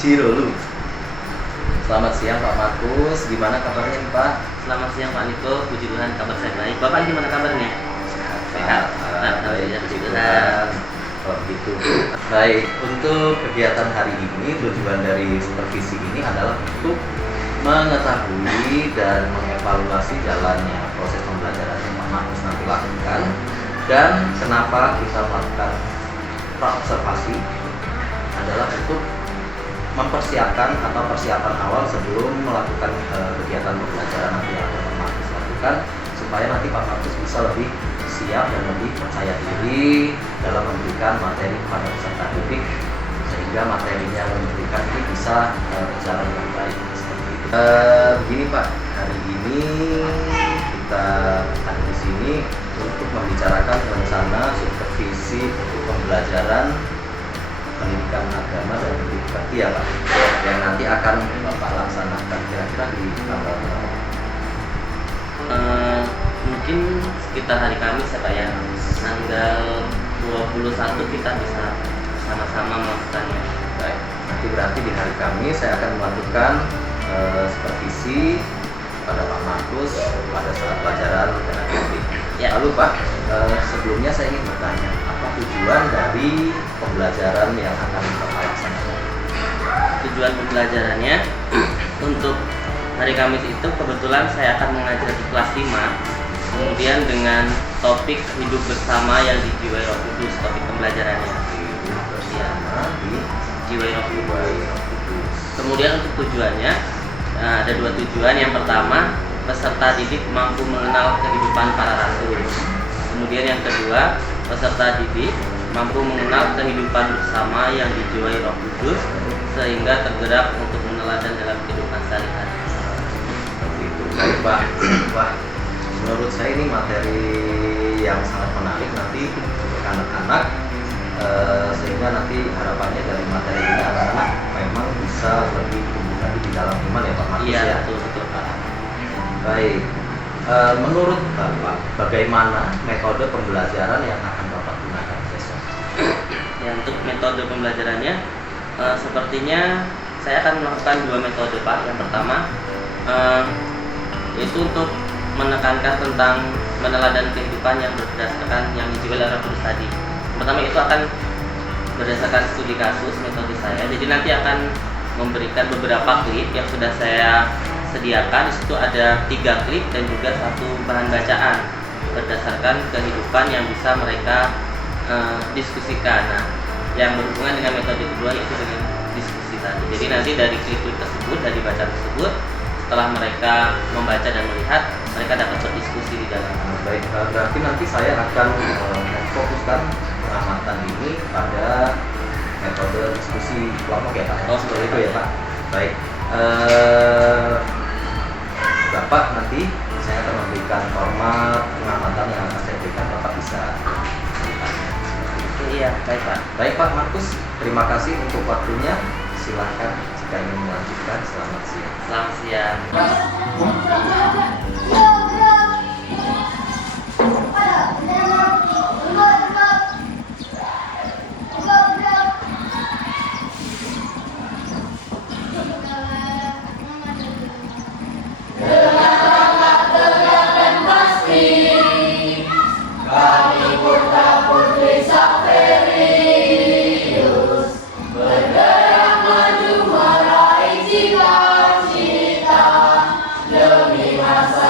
Cirolu. Selamat siang Pak Markus, gimana kabarnya nih Pak? Selamat siang Pak Niko, puji Tuhan kabar saya baik. Bapak gimana kabarnya? Sehat. Alhamdulillah, puji Tuhan. Oh gitu. Baik, untuk kegiatan hari ini tujuan dari supervisi ini adalah untuk mengetahui dan mengevaluasi jalannya proses pembelajaran yang Pak Markus nanti lakukan dan kenapa kita melakukan praobservasi adalah untuk mempersiapkan atau persiapan awal sebelum melakukan kegiatan pembelajaran nanti yang Pak Markus lakukan supaya nanti Pak Markus bisa lebih siap dan lebih percaya diri dalam memberikan materi kepada peserta didik sehingga materinya yang diberikan ini bisa berjalan dengan baik seperti itu. Begini Pak, hari ini kita ada di sini untuk membicarakan rencana supervisi untuk pembelajaran pendidikan agama dan pendidikan ya Pak, yang nanti akan Bapak laksanakan kira-kira di tanggal berapa? Mungkin sekitar hari Kamis ya Pak ya, tanggal 21 kita bisa sama-sama melakukannya. Baik, nanti berarti di hari Kamis saya akan melakukan supervisi pada Pak Markus pada saat pelajaran pedagogik. Ya. Lalu Pak, sebelumnya saya ingin bertanya, apa tujuan dari pembelajaran yang akan Bapak laksanakan? Tujuan pembelajarannya untuk hari Kamis itu kebetulan saya akan mengajar di kelas 5. Kemudian dengan topik hidup bersama yang dijiwai Roh Kudus, topik pembelajarannya. Hidup bersama di Jiwai Roh Kudus. Roh Kudus. Kemudian untuk tujuannya ada dua tujuan. Yang pertama, peserta didik mampu mengenal kehidupan para rasul. Kemudian yang kedua, peserta didik mampu mengenal kehidupan bersama yang dijiwai Roh Kudus sehingga tergerak untuk meneladani dalam kehidupan sehari-hari. Seperti itu. Baik Pak. Wah, menurut saya ini materi yang sangat menarik nanti untuk anak-anak, sehingga nanti harapannya dari materi ini anak-anak memang bisa lebih tumbuh lagi di dalam iman ya Pak Markus. Iya, ya. betul Pak. Baik, menurut Bapak bagaimana metode pembelajaran yang akan Bapak gunakan besok? Ya, untuk metode pembelajarannya sepertinya saya akan melakukan dua metode Pak. Yang pertama yaitu untuk menekankan tentang meneladani kehidupan yang berdasarkan yang dijiwai Roh Kudus tadi. Pertama itu akan berdasarkan studi kasus metode saya. Jadi nanti akan memberikan beberapa klip yang sudah saya sediakan. Di situ ada 3 klip dan juga 1 bahan bacaan berdasarkan kehidupan yang bisa mereka diskusikan. Nah, yang berhubungan dengan metode kedua yaitu dengan diskusi tadi. Jadi nanti dari klip tersebut, dari bacaan tersebut, setelah mereka membaca dan melihat, mereka dapat berdiskusi di dalam. Baik, berarti nanti saya akan fokuskan pengamatan ini pada metode diskusi kelompok ya Pak. Oh, seperti itu ya Pak. Baik, Bapak nanti saya akan memberikan format pengamatan yang akan saya berikan, Bapak bisa ceritanya. Iya, baik Pak. Baik Pak Markus, terima kasih untuk waktunya. Silahkan jika ingin melanjutkan. Selamat siang. Selamat siang. Masa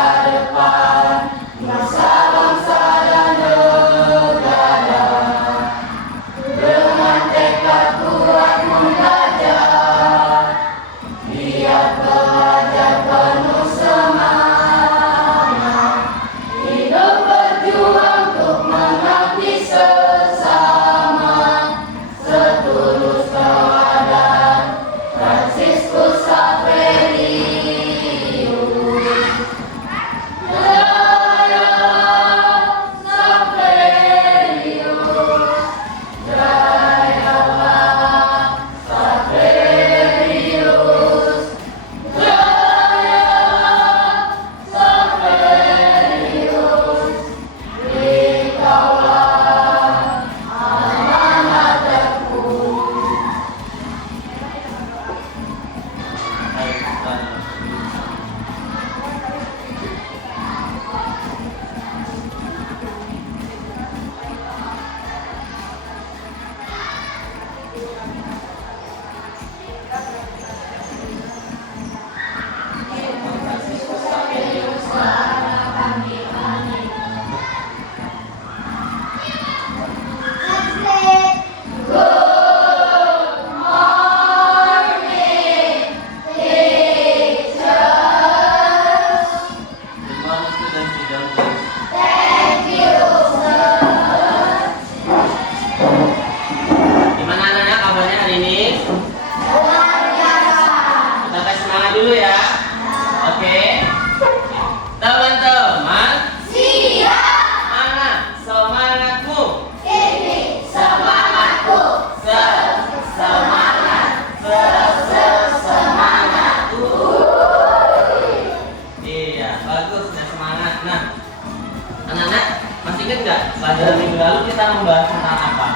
minggu lalu kita membahas tentang apa?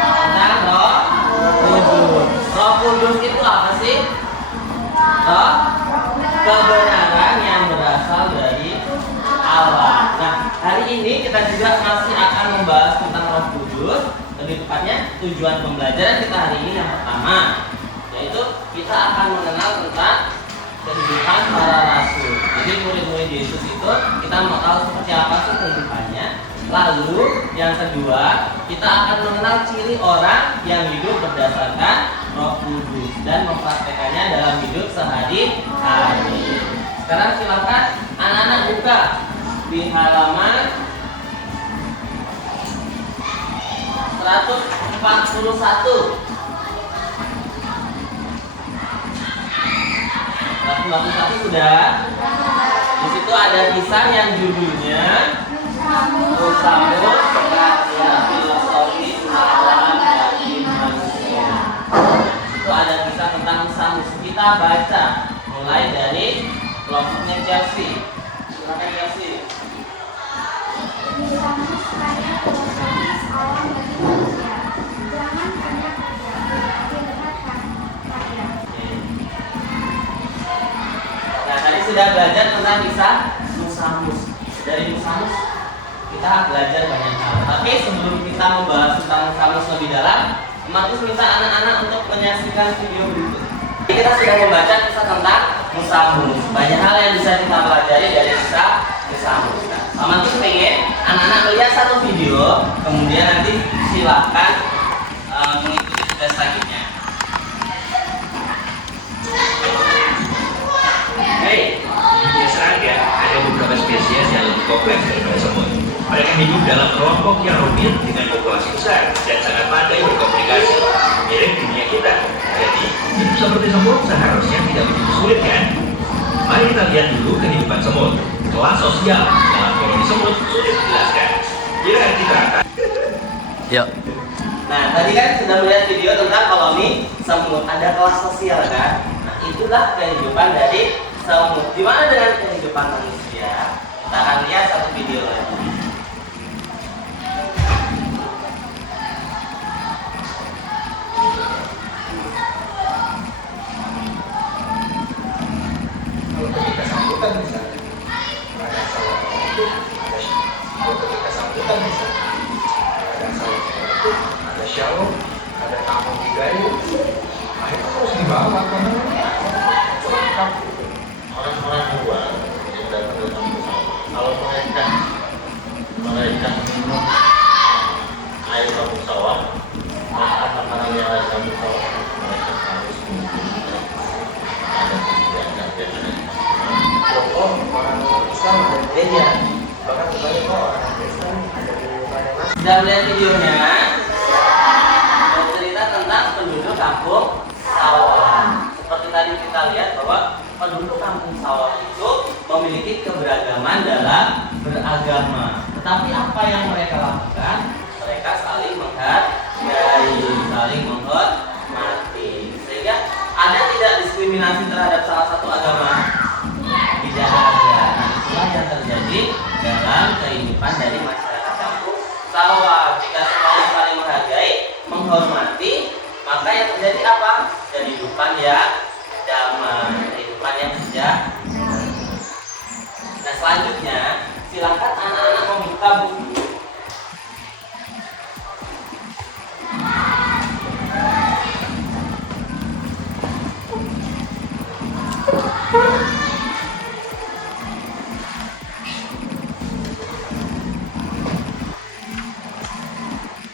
Tentang Roh Kudus. Roh Kudus itu apa sih? Roh kebenaran yang berasal dari Allah. Nah, hari ini kita juga masih akan membahas tentang Roh Kudus. Lebih tepatnya tujuan pembelajaran kita hari ini yang pertama, yaitu kita akan mengenal tentang kehidupan para rasul. Jadi murid-murid Yesus itu kita mau tahu seperti apa sih kehidupannya. Lalu yang kedua, kita akan mengenal ciri orang yang hidup berdasarkan Roh Kudus dan mempraktekannya dalam hidup sehari-hari. Sekarang silakan anak-anak buka di halaman 141. 141 sudah. Di situ ada kisah yang judulnya Musamus, Karya Filosofi Alam bagi Manusia. Itu ada kisah tentang Musamus. Kita baca mulai dari kelompoknya Chelsea. Silakan Chelsea. Musamus, Karya Filosofi Alam bagi Manusia. Jangan hanya kerja, tetapi dengarkan karya. Nah, tadi sudah belajar tentang kisah Musamus. Dari Musamus kita belajar banyak hal. Tapi sebelum kita membahas tentang Musamus lebih dalam, Markus minta anak-anak untuk menyaksikan video berikut. Jadi kita sudah membaca kisah tentang Musamus. Banyak hal yang bisa kita pelajari dari kisah Musamus. Nah, Markus pengen anak-anak melihat satu video, kemudian nanti silakan mengikuti tugas selanjutnya. Hey. Di serangga ada beberapa spesies yang lebih kompleks daripada semut. Mereka hidup dalam kelompok yang rumit dengan populasi besar dan sangat pandai berkomunikasi, mirip dunia kita. Jadi, hidup seperti semut seharusnya tidak begitu sulit kan? Mari kita lihat dulu kehidupan semut. Kelas sosial dalam koloni semut sulit dijelaskan. Kira kita akan Yuk. Nah, tadi kan sudah melihat video tentang koloni semut, ada kelas sosial kan? Nah, itulah kehidupan dari semut. Gimana dengan kehidupan manusia? Kita akan lihat satu video lagi. Kalau ketika sambutan misalnya ada salam itu kalau ketika sambutan misalnya ada salam itu ada shalom, ada tamu budaya, nah itu harus dibawa karena lengkap gitu. Orang-orang luar yang datang ke kampus kalau mereka minum air kampung sawah, makan makanan yang air kampung sawah, mereka harus minum ada kebijakan. Contoh orang Islam ada gereja, bahkan sebanyak orang Kristen ada di mana. Sudah melihat videonya? Bercerita tentang penduduk kampung sawah. Seperti tadi kita lihat bahwa penduduk kampung sawah itu memiliki keberagaman dalam beragama. Tetapi apa yang mereka lakukan? Mereka saling menghargai, saling menghormati. Sehingga ada tidak diskriminasi terhadap salah satu agama? Tidak ada. Nah, itulah yang terjadi dalam kehidupan dari masyarakat kampung sawah. Jika semuanya saling menghargai, menghormati, maka yang terjadi apa? Kehidupan yang damai, kehidupan yang sejahtera. Nah, selanjutnya silakan anak-anak membuka buku.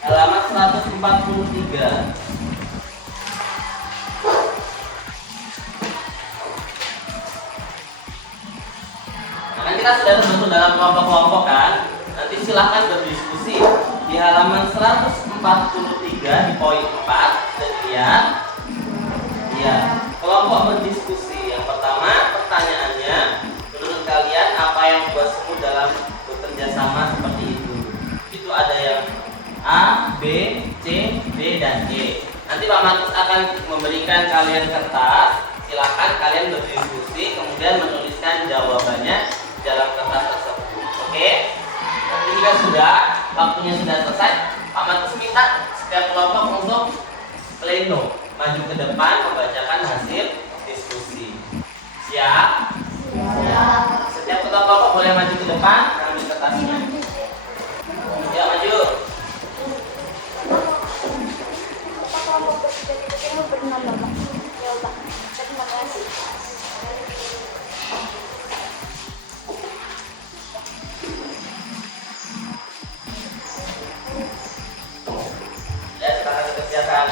Halaman 143. Nah, kita sudah terbentuk dalam kelompok-kelompok kan? Nanti silahkan berdiskusi di halaman 143 di poin 4. Dan lihat, ya, kelompok berdiskusi. Yang pertama, pertanyaannya, menurut kalian apa yang membuat semut dalam bekerja sama seperti itu? Itu ada yang A, B, C, D, dan E. Nanti Pak Markus akan memberikan kalian kertas. Silakan kalian berdiskusi, kemudian menuliskan jawabannya dalam kertas tersebut. Oke? Nanti Jika sudah, waktunya sudah selesai, Pak Markus minta setiap kelompok untuk pleno, maju ke depan membacakan hasil diskusi. Siap? Setiap ketua kelompok boleh maju ke depan, ambil kertasnya. Ya, maju. Ya, sekarang kita kerjakan.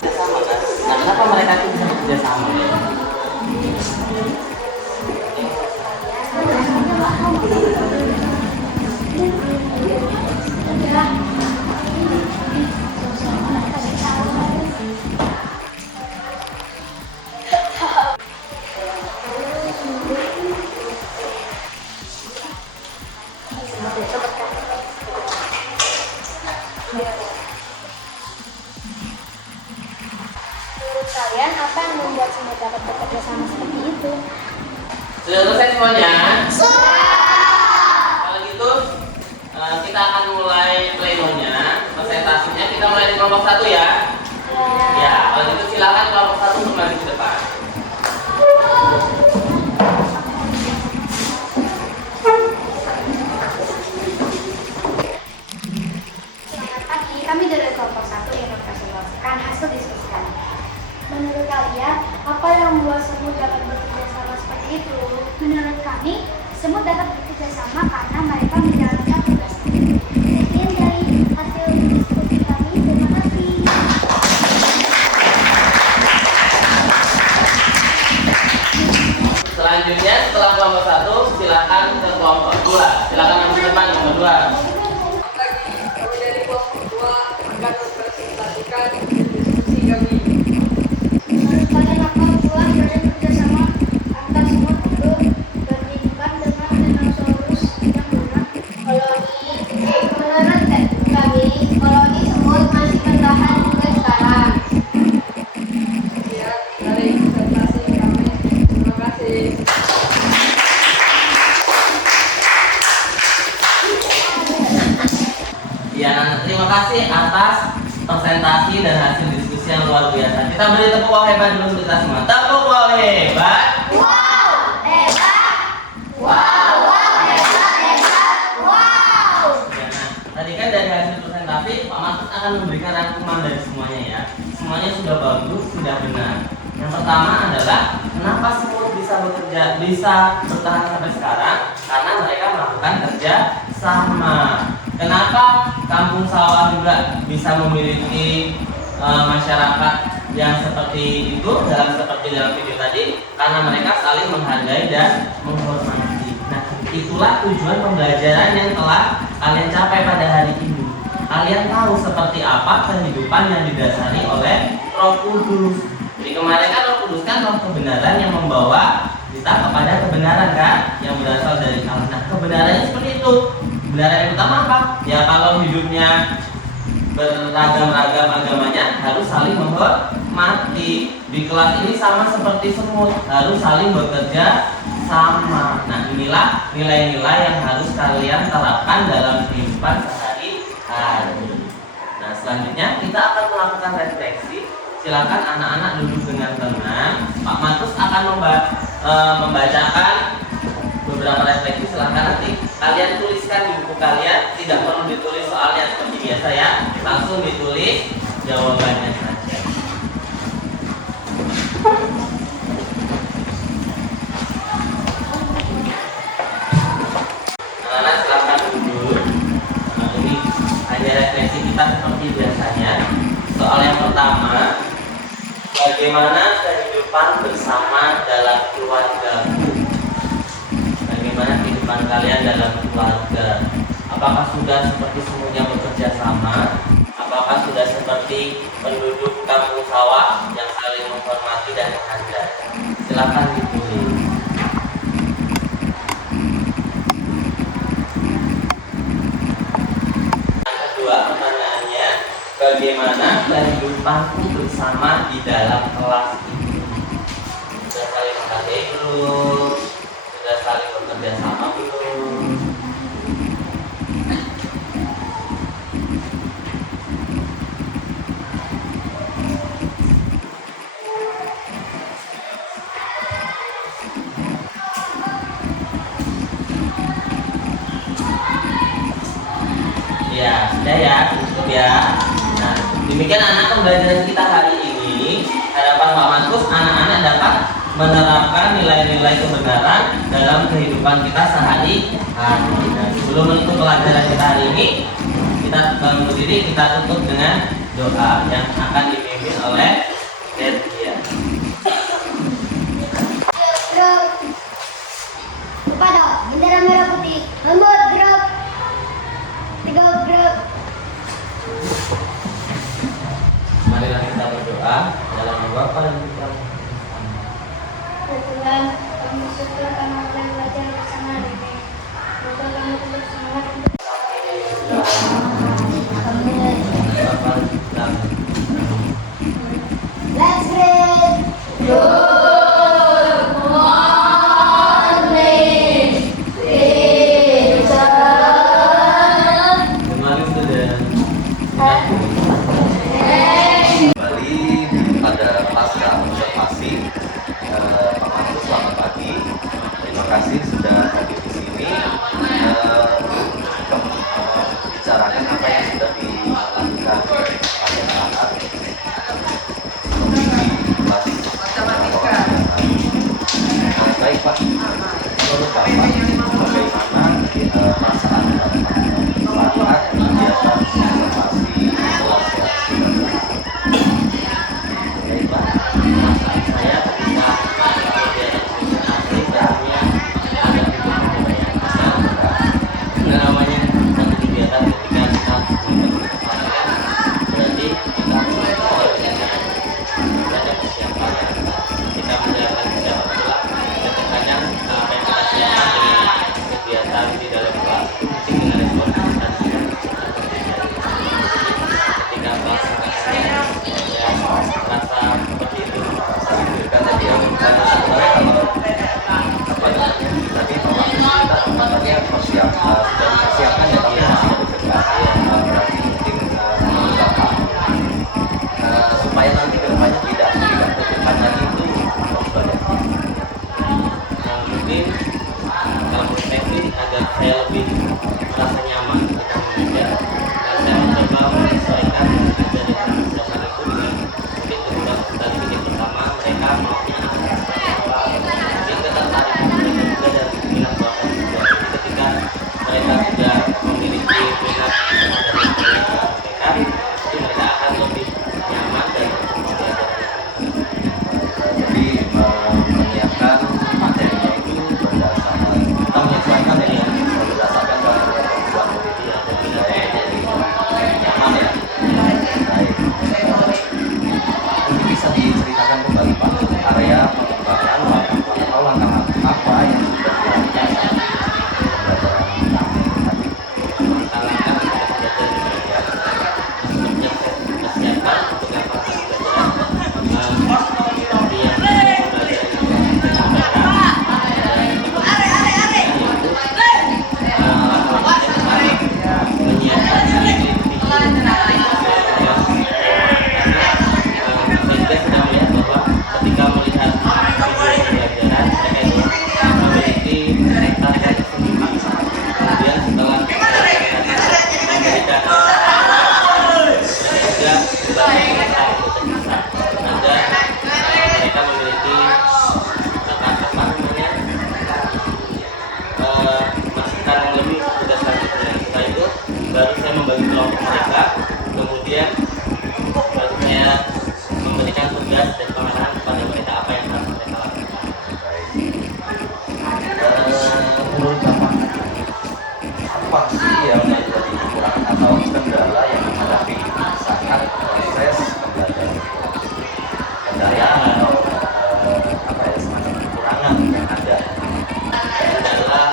Bersama kan? Nah, kenapa mereka itu bisa bekerja sama? Menurut kalian apa yang membuat semua dapat bekerja sama seperti itu? Sudah selesai semuanya? Kalau gitu, kita akan mulai plenonya, presentasinya. Kita mulai di kelompok 1 ya. Ya, kalau gitu silakan kelompok 1 untuk maju ke depan. Selamat pagi, kami dari kelompok 1 yang akan menjelaskan hasil diskusi kami. Menurut kalian, apa yang membuat semut dapat bekerja sama seperti itu? Menurut kami, semut dapat bekerja sama karena mereka menjalankan tugas. Sekian dari hasil diskusi kami, terima kasih. Selanjutnya setelah kelompok 1, silakan ke kelompok 2. Silakan maju ke depan kelompok 2. Kami dari kelompok 2 akan mempresentasikan diskusi kami. Menurut kalian, apa buah bekerja sama antar semut itu berbandingkan dengan dinosaurus yang berenang koloni? Menurut kami, koloni semut masih bertahan hingga sekarang. Sekian dari presentasi kami. Terima kasih. Ya, terima kasih atas presentasi dan hasil diskusi yang luar biasa. Kita beri tepuk tangan hebat dulu untuk kita semua. Tepuk tangan hebat. Ya, nah, tadi kan dari hasil presentasi Pak Markus akan memberikan rangkuman dari semuanya ya. Semuanya sudah bagus, sudah benar. Yang pertama adalah kenapa semut bisa bertahan sampai sekarang? Karena mereka melakukan kerja sama. Kenapa kampung sawah juga bisa memiliki masyarakat yang seperti itu seperti dalam video tadi? Karena mereka saling menghargai dan menghormati. Nah, itulah tujuan pembelajaran yang telah kalian capai pada hari ini. Kalian tahu seperti apa kehidupan yang didasari oleh Roh Kudus. Jadi kemarin kan Roh Kudus kan roh kebenaran yang membawa kita kepada kebenaran kan, yang berasal dari Allah. Nah, kebenarannya seperti itu. Kebenaran yang utama apa? Ya kalau hidupnya beragam-ragam agamanya harus saling menghormati. Di kelas ini sama seperti semut, harus saling bekerja sama. Nah, inilah nilai-nilai yang harus kalian terapkan dalam kehidupan sehari-hari. Nah, selanjutnya kita akan melakukan refleksi. Silakan anak-anak duduk dengan tenang. Pak Markus akan membacakan beberapa refleksi. Silakan nanti kalian tuliskan di buku kalian. Tidak perlu ditulis soalnya seperti biasa ya. Langsung ditulis jawabannya saja. Anak-anak silakan duduk. Nah, ini hanya refleksi kita seperti biasanya. Soal yang pertama, bagaimana kehidupan bersama dalam keluargamu? Bagaimana kehidupan kalian dalam keluarga? Apakah sudah seperti semuanya bekerja sama? Apakah sudah seperti penduduk kampung sawah yang saling menghormati dan menghargai? Silakan ditulis. Yang kedua, pertanyaannya, bagaimana kehidupanku bersama di dalam kelas ini? Sudah saling menghargai belum? Sudah saling bekerja sama belum? Ya, sudah ya, cukup ya. Nah, demikian anak pembelajaran kita hari ini. Harapan Pak Markus, anak-anak dapat menerapkan nilai-nilai kebenaran dalam kehidupan kita sehari-hari. Nah, sebelum menutup pelajaran kita hari ini, kita bangun berdiri, kita tutup dengan doa yang akan dipimpin oleh Detia. Gerak kepada bendera merah putih. Membuat gerak. Tegak gerak. Marilah kita berdoa dalam nama Bapa dan Putra. Ya Tuhan, kami bersyukur karena boleh belajar bersama hari ini. Semoga kami tetap semangat untuk Amin. Bapa dan Putra. Let's read. Good morning, teacher. Good morning, student. Kembali pada pasca observasi. Pak Markus, selamat pagi. Terima kasih sudah hadir di sini untuk membicarakan apa yang sudah dilakukan pada saat baik Pak, menurut Bapak bagaimana perasaan Bapak saat kegiatan observasi sosialisasi? Baik, Pak. Perasaan saya ketika kegiatan sosialisasi tentunya ada kegiatan namanya satu kegiatan ketika kita berarti kita ada persiapan, kita menjalankan persiapan pula, dan terkadang apa yang kita siapkan dengan kegiatan di dalam kelas itu mungkin dengan responsibilitas ketika pelaksanaannya ya rasa seperti itu. Kan tadi yang sebenarnya kalau apa namanya tadi kita katanya sudah dipersiapkan ya tapi masih ada beberapa berarti mungkin menurut Bapak supaya nanti kedepannya tidak tertekan lagi itu bagaimana? Mungkin kalau menurut saya sih agar saya lebih merasa nyaman ketika mengajar, dan saya mencoba menyesuaikan ajaran suasana itu dengan mungkin ketika tadi bikin pertama mereka maunya mungkin ketertarikan mereka juga dan minat bakat juga. Jadi ketika mereka sudah memiliki minat terhadap mereka, jadi mereka akan lebih nyaman dan belajar. Jadi menyiapkan materinya itu berdasarkan kita menyesuaikan ya berdasarkan dari kebutuhan murid ya budaya jadi nyaman ya. Baik. Mungkin bisa diceritakan kembali Pak area pengembangan langkah apa yang sudah dilakukan pembelajaran ketika melihat video pembelajaran mereka itu memiliki cerita tersendiri. Kemudian setelah memberikan juga ada mereka memiliki masukan yang lebih tugas selanjutnya. Setelah itu baru saya membagi kelompok mereka, kemudian baru saya memberikan tugas dan pengarahan kepada mereka apa yang harus mereka lakukan. menurut Bapak apa sih yang menjadi kekurangan atau kendala yang menghadapi saat proses pembelajaran kendala atau apa ya semacam kekurangan yang ada Kendala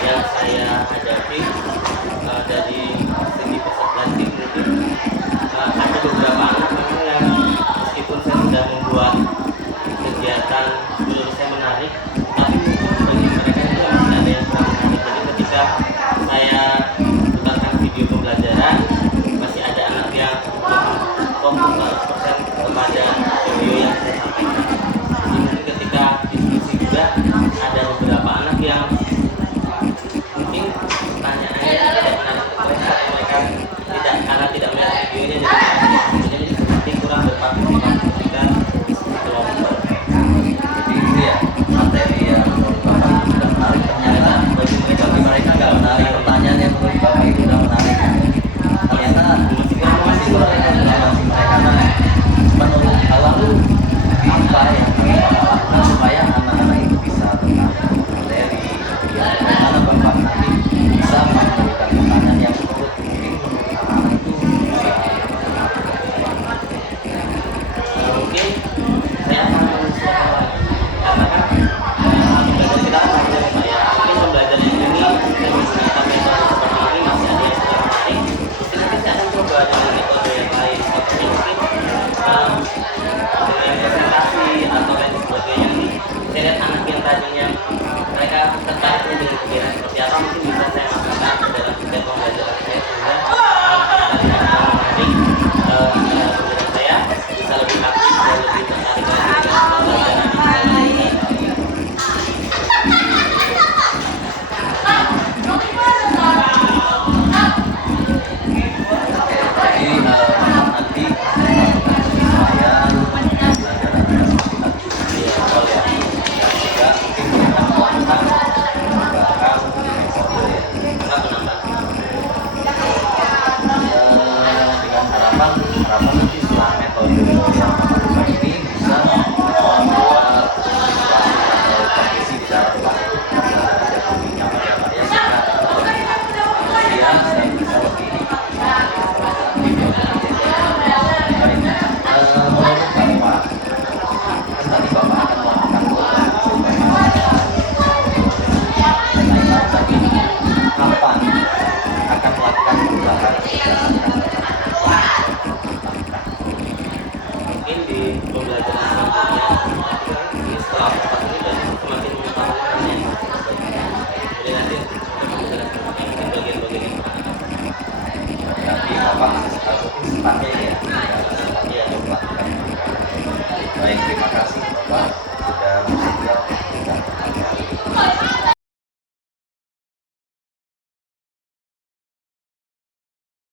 yang saya hadapi dari segi peserta tim mungkin ada beberapa anak memang yang meskipun saya sudah membuat kegiatan menurut saya menarik, tapi mungkin bagi mereka itu masih ada yang kurang menarik. Jadi ketika saya putarkan video pembelajaran, masih ada anak yang fokus 100% kepada video yang saya sampaikan. Jadi mungkin ketika diskusi juga ada beberapa anak yang mungkin pertanyaannya tidak menarik, mereka salah satu sifatnya ya. Sifatnya yang melakukan. Baik, terima kasih.